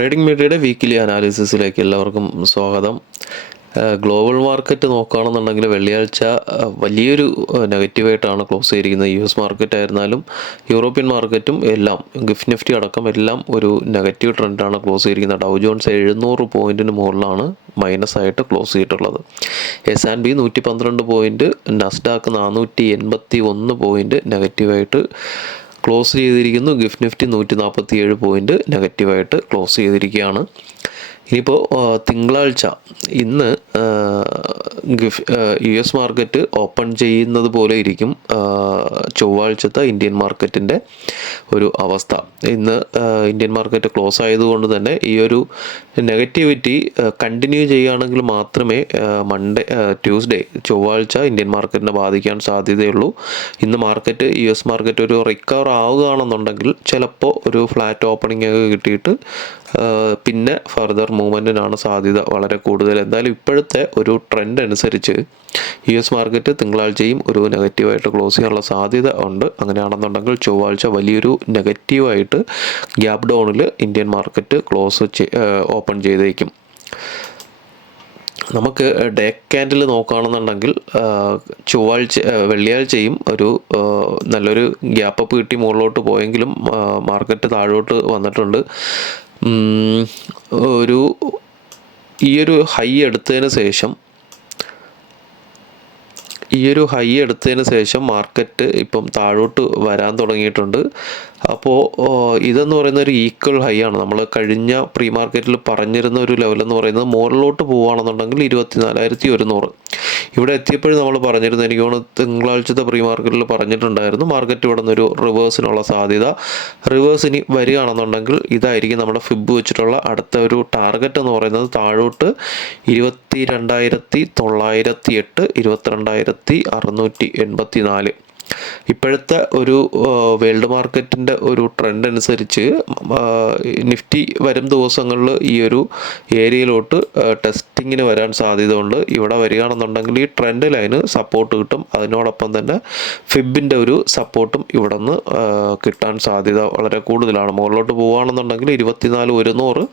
Trading മീഡിയയുടെ weekly അനാലിസിസിലേക്ക് എല്ലാവർക്കും സ്വാഗതം. ഗ്ലോബൽ മാർക്കറ്റ് നോക്കുകയാണെന്നുണ്ടെങ്കിൽ വെള്ളിയാഴ്ച വലിയൊരു നെഗറ്റീവായിട്ടാണ് ക്ലോസ് ചെയ്തിരിക്കുന്നത്. US മാർക്കറ്റ് ആയിരുന്നാലും യൂറോപ്യൻ മാർക്കറ്റും എല്ലാം നിഫ്റ്റി അടക്കം എല്ലാം ഒരു നെഗറ്റീവ് ട്രെൻഡാണ് ക്ലോസ് ചെയ്തിരിക്കുന്നത്. ഡൗ ജോൺസ് 700 പോയിൻറ്റിന് മുകളിലാണ് മൈനസായിട്ട് ക്ലോസ് ചെയ്തിട്ടുള്ളത്. S&P 112 പോയിൻറ്റ്, നസ്ഡാക്ക് 481 പോയിൻറ്റ് നെഗറ്റീവായിട്ട് ക്ലോസ് ചെയ്തിരിക്കുന്നു. നിഫ്റ്റി 147 പോയിൻറ്റ് നെഗറ്റീവായിട്ട് ക്ലോസ് ചെയ്തിരിക്കുകയാണ്. ഇനിയിപ്പോൾ തിങ്കളാഴ്ച ഇന്ന് US മാർക്കറ്റ് ഓപ്പൺ ചെയ്യുന്നത് പോലെ ഇരിക്കും ചൊവ്വാഴ്ചത്തെ ഇന്ത്യൻ മാർക്കറ്റിൻ്റെ ഒരു അവസ്ഥ. ഇന്ന് ഇന്ത്യൻ മാർക്കറ്റ് ക്ലോസ് ആയതുകൊണ്ട് തന്നെ ഈ ഒരു നെഗറ്റിവിറ്റി കണ്ടിന്യൂ ചെയ്യുകയാണെങ്കിൽ മാത്രമേ ട്യൂസ്ഡേ ചൊവ്വാഴ്ച ഇന്ത്യൻ മാർക്കറ്റിനെ ബാധിക്കാൻ സാധ്യതയുള്ളൂ. ഇന്ന് മാർക്കറ്റ് US മാർക്കറ്റ് ഒരു റിക്കവർ ആവുകയാണെന്നുണ്ടെങ്കിൽ ചിലപ്പോൾ ഒരു ഫ്ലാറ്റ് ഓപ്പണിംഗ് ഒക്കെ കിട്ടിയിട്ട് പിന്നെ ഫർദർ മൂവ്മെൻറ്റിനാണ് സാധ്യത വളരെ കൂടുതൽ. എന്തായാലും ഇപ്പോഴത്തെ ഒരു ട്രെൻഡ് അനുസരിച്ച് US മാർക്കറ്റ് തിങ്കളാഴ്ചയും ഒരു നെഗറ്റീവായിട്ട് ക്ലോസ് ചെയ്യാനുള്ള സാധ്യത ഉണ്ട്. അങ്ങനെയാണെന്നുണ്ടെങ്കിൽ ചൊവ്വാഴ്ച വലിയൊരു നെഗറ്റീവായിട്ട് ഗ്യാപ് ഡൗണിൽ ഇന്ത്യൻ മാർക്കറ്റ് ഓപ്പൺ ചെയ്തേക്കും. നമുക്ക് ഡേ ക്യാൻഡിൽ നോക്കുകയാണെന്നുണ്ടെങ്കിൽ വെള്ളിയാഴ്ചയും ഒരു നല്ലൊരു ഗ്യാപ്പ് അപ്പ് കിട്ടി മുകളിലോട്ട് പോയെങ്കിലും മാർക്കറ്റ് താഴോട്ട് വന്നിട്ടുണ്ട്. ഈ ഒരു ഹൈ എടുത്തതിന് ശേഷം മാർക്കറ്റ് ഇപ്പം താഴോട്ട് വരാൻ തുടങ്ങിയിട്ടുണ്ട്. അപ്പോൾ ഇതെന്ന് പറയുന്ന ഒരു ഈക്വൽ ഹൈ ആണ്. നമ്മൾ കഴിഞ്ഞ പ്രീ മാർക്കറ്റിൽ പറഞ്ഞിരുന്ന ഒരു ലെവലെന്ന് പറയുന്നത് മുകളിലോട്ട് പോവുകയാണെന്നുണ്ടെങ്കിൽ 24,100. ഇവിടെ എത്തിയപ്പോഴും നമ്മൾ പറഞ്ഞിരുന്നു, എനിക്ക് തോന്നുന്നു തിങ്കളാഴ്ചത്തെ പ്രീ മാർക്കറ്റിൽ പറഞ്ഞിട്ടുണ്ടായിരുന്നു മാർക്കറ്റ് ഇവിടെ നിന്നൊരു റിവേഴ്സിനുള്ള സാധ്യത. റിവേഴ്സ് ഇനി വരികയാണെന്നുണ്ടെങ്കിൽ ഇതായിരിക്കും നമ്മുടെ ഫിബ് വെച്ചിട്ടുള്ള അടുത്ത ഒരു ടാർഗറ്റ് എന്ന് പറയുന്നത്. താഴോട്ട് 22,908, 22,684. ഇപ്പോഴത്തെ ഒരു വേൾഡ് മാർക്കറ്റിൻ്റെ ഒരു ട്രെൻഡ് അനുസരിച്ച് നിഫ്റ്റി വരും ദിവസങ്ങളിൽ ഈ ഒരു ഏരിയയിലോട്ട് ടെസ്റ്റിങ്ങിന് വരാൻ സാധ്യത ഉണ്ട്. ഇവിടെ വരികയാണെന്നുണ്ടെങ്കിൽ ഈ ട്രെൻഡ് ലൈന് സപ്പോർട്ട് കിട്ടും. അതിനോടൊപ്പം തന്നെ ഫിബിൻ്റെ ഒരു സപ്പോർട്ടും ഇവിടെ നിന്ന് കിട്ടാൻ സാധ്യത വളരെ കൂടുതലാണ്. മുകളിലോട്ട് പോവുകയാണെന്നുണ്ടെങ്കിൽ 24,100,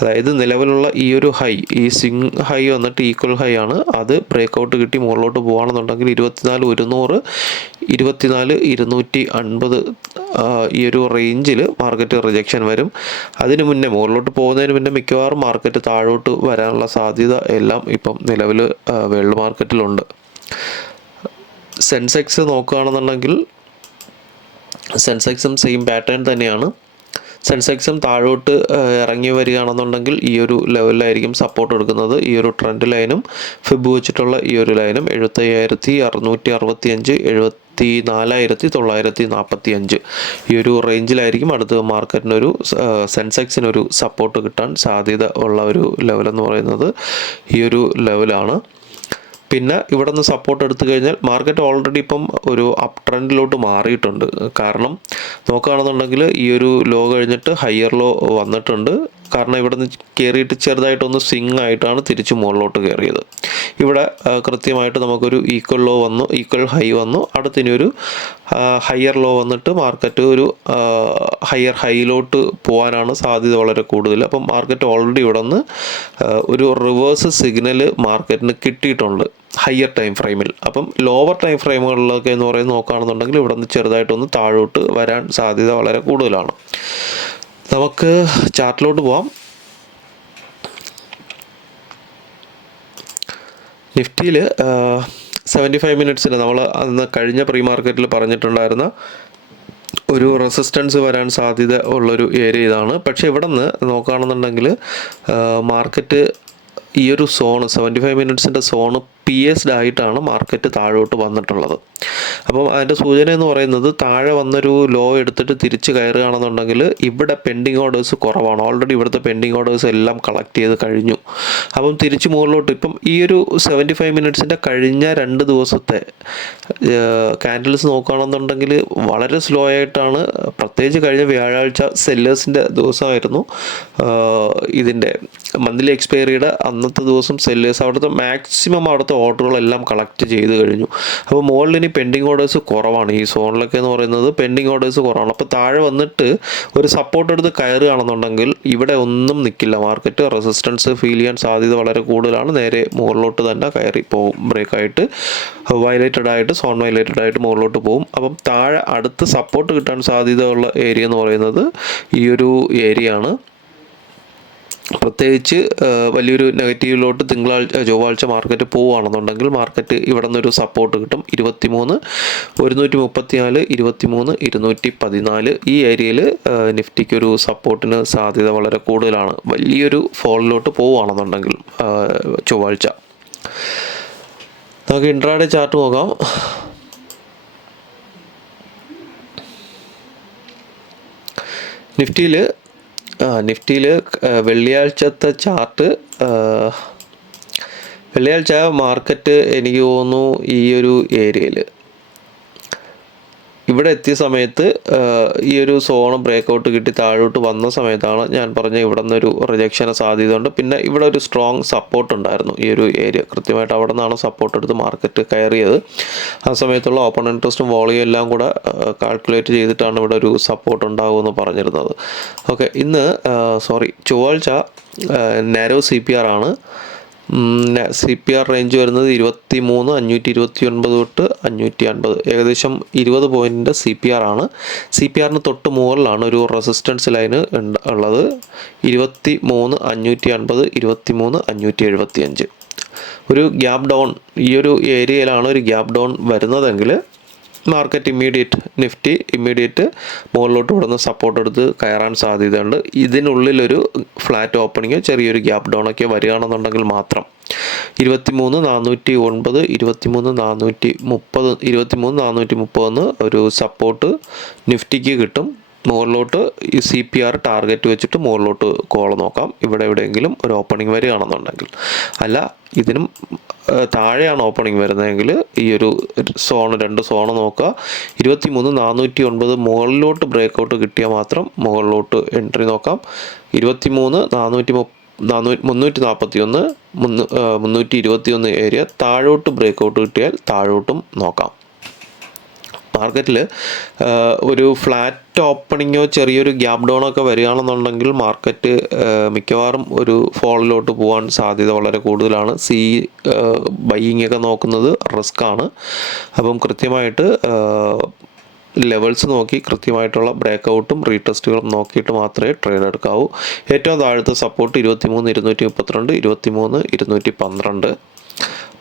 അതായത് നിലവിലുള്ള ഈ ഒരു ഹൈ, ഈ സ്വിംഗ് ഹൈ വന്നിട്ട് ഈക്വൽ ഹൈ ആണ്. അത് ബ്രേക്കൗട്ട് കിട്ടി മുകളിലോട്ട് പോവുകയാണെന്നുണ്ടെങ്കിൽ 24,100, 24,250 ഈ ഒരു റേഞ്ചിൽ മാർക്കറ്റ് റിജക്ഷൻ വരും. അതിന് മുന്നേ മുകളിലോട്ട് പോകുന്നതിന് മുന്നേ മിക്കവാറും മാർക്കറ്റ് താഴോട്ട് വരാനുള്ള സാധ്യത എല്ലാം ഇപ്പം നിലവിൽ വേൾഡ് മാർക്കറ്റിലുണ്ട്. സെൻസെക്സ് നോക്കുകയാണെന്നുണ്ടെങ്കിൽ സെൻസെക്സും സെയിം പാറ്റേൺ തന്നെയാണ്. സെൻസെക്സും താഴോട്ട് ഇറങ്ങി വരികയാണെന്നുണ്ടെങ്കിൽ ഈ ഒരു ലെവലിലായിരിക്കും സപ്പോർട്ട് എടുക്കുന്നത്. ഈ ഒരു ട്രെൻഡ് ലൈനും ഫിബ് വെച്ചിട്ടുള്ള ഈ ഒരു ലൈനും 75,665, 74,945 ഈ ഒരു റേഞ്ചിലായിരിക്കും അടുത്ത മാർക്കറ്റിനൊരു സെൻസെക്സിനൊരു സപ്പോർട്ട് കിട്ടാൻ സാധ്യത ഉള്ള ഒരു ലെവലെന്ന് പറയുന്നത് ഈ ഒരു ലെവലാണ്. പിന്നെ ഇവിടെ നിന്ന് സപ്പോർട്ട് എടുത്തു കഴിഞ്ഞാൽ മാർക്കറ്റ് ഓൾറെഡി ഇപ്പം ഒരു അപ് ട്രെൻഡിലോട്ട് മാറിയിട്ടുണ്ട്. കാരണം നോക്കുകയാണെന്നുണ്ടെങ്കിൽ ഈ ഒരു ലോ കഴിഞ്ഞിട്ട് ഹയർ ലോ വന്നിട്ടുണ്ട്. കാരണം ഇവിടെ നിന്ന് കയറിയിട്ട് ചെറുതായിട്ടൊന്ന് സ്വിങ് ആയിട്ടാണ് തിരിച്ച് മുകളിലോട്ട് കയറിയത്. ഇവിടെ കൃത്യമായിട്ട് നമുക്കൊരു ഈക്വൽ ലോ വന്നു, ഈക്വൽ ഹൈ വന്നു. അടുത്തിനി ഒരു ഹയർ ലോ വന്നിട്ട് മാർക്കറ്റ് ഒരു ഹയർ ഹൈയിലോട്ട് പോകാനാണ് സാധ്യത വളരെ കൂടുതൽ. അപ്പം മാർക്കറ്റ് ഓൾറെഡി ഇവിടെ നിന്ന് ഒരു റിവേഴ്സ് സിഗ്നൽ മാർക്കറ്റിന് കിട്ടിയിട്ടുണ്ട് ഹയർ ടൈം ഫ്രെയിമിൽ. അപ്പം ലോവർ ടൈം ഫ്രെയിമുകളിലൊക്കെ എന്ന് പറയുന്നത് നോക്കുകയാണെന്നുണ്ടെങ്കിൽ ഇവിടെ നിന്ന് ചെറുതായിട്ടൊന്ന് താഴോട്ട് വരാൻ സാധ്യത വളരെ കൂടുതലാണ്. നമുക്ക് ചാർട്ടിലോട്ട് പോവാം. നിഫ്റ്റിയിൽ 75 മിനിറ്റ്സിൽ നമ്മൾ അന്ന് കഴിഞ്ഞ പ്രീ മാർക്കറ്റിൽ പറഞ്ഞിട്ടുണ്ടായിരുന്ന ഒരു റെസിസ്റ്റൻസ് വരാൻ സാധ്യത ഉള്ളൊരു ഏരിയ ഇതാണ്. പക്ഷേ ഇവിടെ നിന്ന് നോക്കുകയാണെന്നുണ്ടെങ്കിൽ മാർക്കറ്റ് ഈ ഒരു സോണ് 75 മിനിറ്റ്സിൻ്റെ സോണ് പിഎസ്ഡ് ആയിട്ടാണ് മാർക്കറ്റ് താഴോട്ട് വന്നിട്ടുള്ളത്. അപ്പം അതിൻ്റെ സൂചന എന്ന് പറയുന്നത് താഴെ വന്നൊരു ലോ എടുത്തിട്ട് തിരിച്ച് കയറുകയാണെന്നുണ്ടെങ്കിൽ ഇവിടെ പെൻഡിങ് ഓർഡേഴ്സ് കുറവാണ്. ഓൾറെഡി ഇവിടുത്തെ പെൻഡിങ് ഓർഡേഴ്സ് എല്ലാം കളക്ട് ചെയ്ത് കഴിഞ്ഞു. അപ്പം തിരിച്ച് മുകളിലോട്ട് ഇപ്പം ഈ ഒരു 75 മിനിറ്റ്സിൻ്റെ കഴിഞ്ഞ 2 ദിവസത്തെ ക്യാൻഡിൽസ് നോക്കുകയാണെന്നുണ്ടെങ്കിൽ വളരെ സ്ലോ ആയിട്ടാണ്. പ്രത്യേകിച്ച് കഴിഞ്ഞ വ്യാഴാഴ്ച സെല്ലേഴ്സിൻ്റെ ദിവസമായിരുന്നു. ഇതിൻ്റെ മന്ത്ലി എക്സ്പയറിയുടെ അന്നത്തെ ദിവസം സെല്ലേഴ്സ് അവിടുത്തെ മാക്സിമം അവിടുത്തെ ഓർഡറുകളെല്ലാം കളക്ട് ചെയ്ത് കഴിഞ്ഞു. അപ്പോൾ മുകളിൽ ഇനി പെൻഡിങ് ഓർഡേഴ്സ് കുറവാണ്. ഈ സോണിലൊക്കെ എന്ന് പറയുന്നത് പെൻഡിങ് ഓർഡേഴ്സ് കുറവാണ്. അപ്പോൾ താഴെ വന്നിട്ട് ഒരു സപ്പോർട്ട് എടുത്ത് കയറുകയാണെന്നുണ്ടെങ്കിൽ ഇവിടെ ഒന്നും നിൽക്കില്ല. മാർക്കറ്റ് റെസിസ്റ്റൻസ് ഫീൽ ചെയ്യാൻ സാധ്യത വളരെ കൂടുതലാണ്. നേരെ മുകളിലോട്ട് തന്നെ കയറി പോകും. ബ്രേക്കായിട്ട് വയലേറ്റഡ് ആയിട്ട് സോൺ വയലേറ്റഡ് ആയിട്ട് മുകളിലോട്ട് പോകും. അപ്പം താഴെ അടുത്ത് സപ്പോർട്ട് കിട്ടാൻ സാധ്യതയുള്ള ഏരിയ എന്ന് പറയുന്നത് ഈ ഒരു ഏരിയ ആണ്. പ്രത്യേകിച്ച് വലിയൊരു നെഗറ്റീവിലോട്ട് ചൊവ്വാഴ്ച മാർക്കറ്റ് പോവുകയാണെന്നുണ്ടെങ്കിൽ മാർക്കറ്റ് ഇവിടെ നിന്നൊരു സപ്പോർട്ട് കിട്ടും. 23 134 23 214 ഈ ഏരിയയിൽ നിഫ്റ്റിക്കൊരു സപ്പോർട്ടിന് സാധ്യത വളരെ കൂടുതലാണ്. വലിയൊരു ഫോളിലോട്ട് പോവുകയാണെന്നുണ്ടെങ്കിൽ ചൊവ്വാഴ്ച. നമുക്ക് ഇൻട്രാഡേ ചാർട്ട് നോക്കാം. നിഫ്റ്റിയിൽ വെള്ളിയാഴ്ചത്തെ ചാർട്ട്, വെള്ളിയാഴ്ച മാർക്കറ്റ് എനിക്ക് തോന്നുന്നു ഈ ഒരു ഏരിയയിൽ ഇവിടെ എത്തിയ സമയത്ത് ഈ ഒരു സോൺ ബ്രേക്കൗട്ട് കിട്ടി താഴോട്ട് വന്ന സമയത്താണ് ഞാൻ പറഞ്ഞ ഇവിടെ നിന്നൊരു റിജക്ഷന് സാധ്യതയുണ്ട്. പിന്നെ ഇവിടെ ഒരു സ്ട്രോങ് സപ്പോർട്ട് ഉണ്ടായിരുന്നു ഈ ഒരു ഏരിയ. കൃത്യമായിട്ട് അവിടെ നിന്നാണ് സപ്പോർട്ട് എടുത്ത് മാർക്കറ്റ് കയറിയത്. ആ സമയത്തുള്ള ഓപ്പൺ ഇൻട്രസ്റ്റും വോളിയും എല്ലാം കൂടെ കാൽക്കുലേറ്റ് ചെയ്തിട്ടാണ് ഇവിടെ ഒരു സപ്പോർട്ട് ഉണ്ടാകുമെന്ന് പറഞ്ഞിരുന്നത്. ഓക്കെ, ചൊവ്വാഴ്ച നാരോ CPR ആണ്. CPR റേഞ്ച് വരുന്നത് 23 529 തൊട്ട് 550, ഏകദേശം 20 പോയിൻറ്റിൻ്റെ CPR ആണ്. CPRന് തൊട്ട് മുകളിലാണ് ഒരു റെസിസ്റ്റൻസ് ലൈന് ഉള്ളത്. 23 550 23 575. ഒരു ഗ്യാപ്പ് ഡൗൺ ഈ ഒരു ഏരിയയിലാണ് ഒരു ഗ്യാപ്പ് ഡൗൺ വരുന്നതെങ്കിൽ മാർക്കറ്റ് നിഫ്റ്റി ഇമ്മീഡിയറ്റ് മുകളിലോട്ട് വിടുന്ന സപ്പോർട്ട് എടുത്ത് കയറാൻ സാധ്യതയുണ്ട്. ഇതിനുള്ളിലൊരു ഫ്ലാറ്റ് ഓപ്പണിങ് ചെറിയൊരു ഗ്യാപ്പ് ഡൗൺ ഒക്കെ വരികയാണെന്നുണ്ടെങ്കിൽ മാത്രം 23 409 23 430 23 430 ഒരു സപ്പോർട്ട് നിഫ്റ്റിക്ക് കിട്ടും. മുകളിലോട്ട് ഈ CPR ടാർഗറ്റ് വെച്ചിട്ട് മുകളിലോട്ട് കോൾ നോക്കാം. ഇവിടെ എവിടെയെങ്കിലും ഒരു ഓപ്പണിംഗ് വരികയാണെന്നുണ്ടെങ്കിൽ. അല്ല, ഇതിനും താഴെയാണ് ഓപ്പണിംഗ് വരുന്നതെങ്കിൽ ഈ ഒരു രണ്ട് സോണ് നോക്കുക. 23 409 മുകളിലോട്ട് ബ്രേക്കൗട്ട് കിട്ടിയാൽ മാത്രം മുകളിലോട്ട് എൻട്രി നോക്കാം. 23 341 321 ഏരിയ താഴോട്ട് ബ്രേക്കൗട്ട് കിട്ടിയാൽ താഴോട്ടും നോക്കാം. മാർക്കറ്റിൽ ഒരു ഫ്ലാറ്റ് ഓപ്പണിങ്ങോ ചെറിയൊരു ഗ്യാപ്പ് ഡൗണോ ഒക്കെ വരികയാണെന്നുണ്ടെങ്കിൽ മാർക്കറ്റ് മിക്കവാറും ഒരു ഫോളിലോട്ട് പോകാൻ സാധ്യത വളരെ കൂടുതലാണ്. ബൈയിങ് ഒക്കെ നോക്കുന്നത് റിസ്ക് ആണ്. അപ്പം കൃത്യമായിട്ട് ലെവൽസ് നോക്കി കൃത്യമായിട്ടുള്ള ബ്രേക്കൗട്ടും റീടെസ്റ്റുകളും നോക്കിയിട്ട് മാത്രമേ ട്രേഡ് എടുക്കാവൂ. ഏറ്റവും താഴത്തെ സപ്പോർട്ട് 23 232 23 212.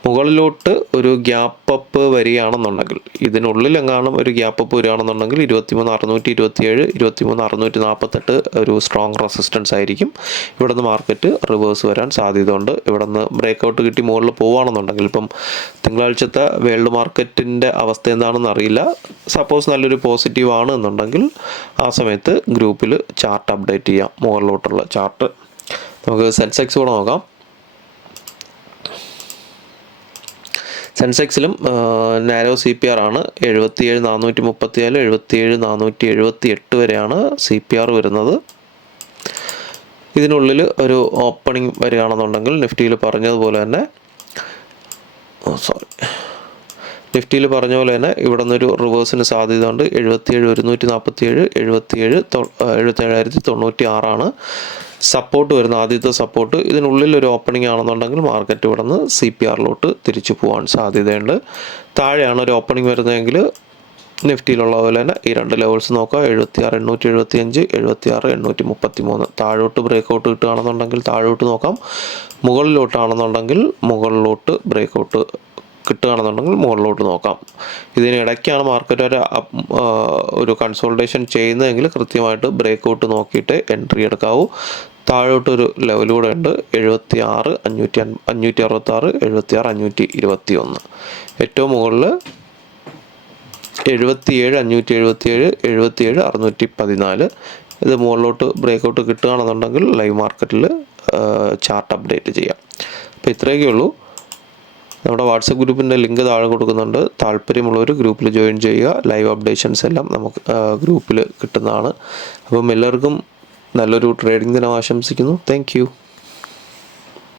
മുകളിലോട്ട് ഒരു ഗ്യാപ്പ് അപ്പ് വരികയാണെന്നുണ്ടെങ്കിൽ ഇതിനുള്ളിലെങ്ങാനും ഒരു ഗ്യാപ്പ് അപ്പ് വരികയാണെന്നുണ്ടെങ്കിൽ 23 627 23 648 ഒരു സ്ട്രോങ് റെസിസ്റ്റൻസ് ആയിരിക്കും. ഇവിടെ നിന്ന് മാർക്കറ്റ് റിവേഴ്സ് വരാൻ സാധ്യതയുണ്ട്. ഇവിടെ നിന്ന് ബ്രേക്കൗട്ട് കിട്ടി മുകളിൽ പോവുകയാണെന്നുണ്ടെങ്കിൽ, ഇപ്പം തിങ്കളാഴ്ചത്തെ വേൾഡ് മാർക്കറ്റിൻ്റെ അവസ്ഥ എന്താണെന്ന് അറിയില്ല. സപ്പോസ് നല്ലൊരു പോസിറ്റീവ് ആണ് എന്നുണ്ടെങ്കിൽ ആ സമയത്ത് ഗ്രൂപ്പിൽ ചാർട്ട് അപ്ഡേറ്റ് ചെയ്യാം, മുകളിലോട്ടുള്ള ചാർട്ട്. നമുക്ക് സെൻസെക്സ് കൂടെ നോക്കാം. സെൻസെക്സിലും നാരോ CPR ആണ്. 77 434 77 478 വരെയാണ് CPR വരുന്നത്. ഇതിനുള്ളിൽ ഒരു ഓപ്പണിംഗ് വരികയാണെന്നുണ്ടെങ്കിൽ നിഫ്റ്റിയിൽ പറഞ്ഞതുപോലെ തന്നെ ഇവിടെ നിന്നൊരു റിവേഴ്സിന് സാധ്യതയുണ്ട്. 77 147 77,096 ആണ് സപ്പോർട്ട് വരുന്ന ആദ്യത്തെ സപ്പോർട്ട്. ഇതിനുള്ളിൽ ഒരു ഓപ്പണിംഗ് ആണെന്നുണ്ടെങ്കിൽ മാർക്കറ്റ് ഇവിടെ നിന്ന് CPRലോട്ട് തിരിച്ചു പോകാൻ സാധ്യതയുണ്ട്. താഴെയാണ് ഒരു ഓപ്പണിംഗ് വരുന്നതെങ്കിൽ നിഫ്റ്റിയിലുള്ള പോലെ തന്നെ ഈ രണ്ട് ലെവൽസ് നോക്കുക. 76 875 76 833. താഴോട്ട് ബ്രേക്കൗട്ട് കിട്ടുകയാണെന്നുണ്ടെങ്കിൽ താഴോട്ട് നോക്കാം. മുകളിലോട്ടാണെന്നുണ്ടെങ്കിൽ മുകളിലോട്ട് ബ്രേക്കൗട്ട് കിട്ടുകയാണെന്നുണ്ടെങ്കിൽ മുകളിലോട്ട് നോക്കാം. ഇതിനിടയ്ക്കാണ് മാർക്കറ്റ് ഒരു കൺസോൾട്ടേഷൻ ചെയ്യുന്നതെങ്കിൽ കൃത്യമായിട്ട് ബ്രേക്കൗട്ട് നോക്കിയിട്ട് എൻട്രി എടുക്കാവൂ. താഴോട്ടൊരു ലെവലൂടെ ഉണ്ട്. 76 566 76 521. ഏറ്റവും മുകളിൽ 77 577 77 614. ഇത് മുകളിലോട്ട് ബ്രേക്കൗട്ട് കിട്ടുകയാണെന്നുണ്ടെങ്കിൽ ലൈവ് മാർക്കറ്റിൽ ചാർട്ട് അപ്ഡേറ്റ് ചെയ്യാം. അപ്പോൾ ഇത്രയൊക്കെ ഉള്ളൂ. നമ്മുടെ വാട്സപ്പ് ഗ്രൂപ്പിൻ്റെ ലിങ്ക് താഴെ കൊടുക്കുന്നുണ്ട്. താല്പര്യമുള്ളവർ ഗ്രൂപ്പിൽ ജോയിൻ ചെയ്യുക. ലൈവ് അപ്ഡേഷൻസ് എല്ലാം നമുക്ക് ഗ്രൂപ്പിൽ കിട്ടുന്നതാണ്. അപ്പം എല്ലാവർക്കും നല്ലൊരു ട്രേഡിംഗ് ദിനം ആശംസിക്കുന്നു. താങ്ക്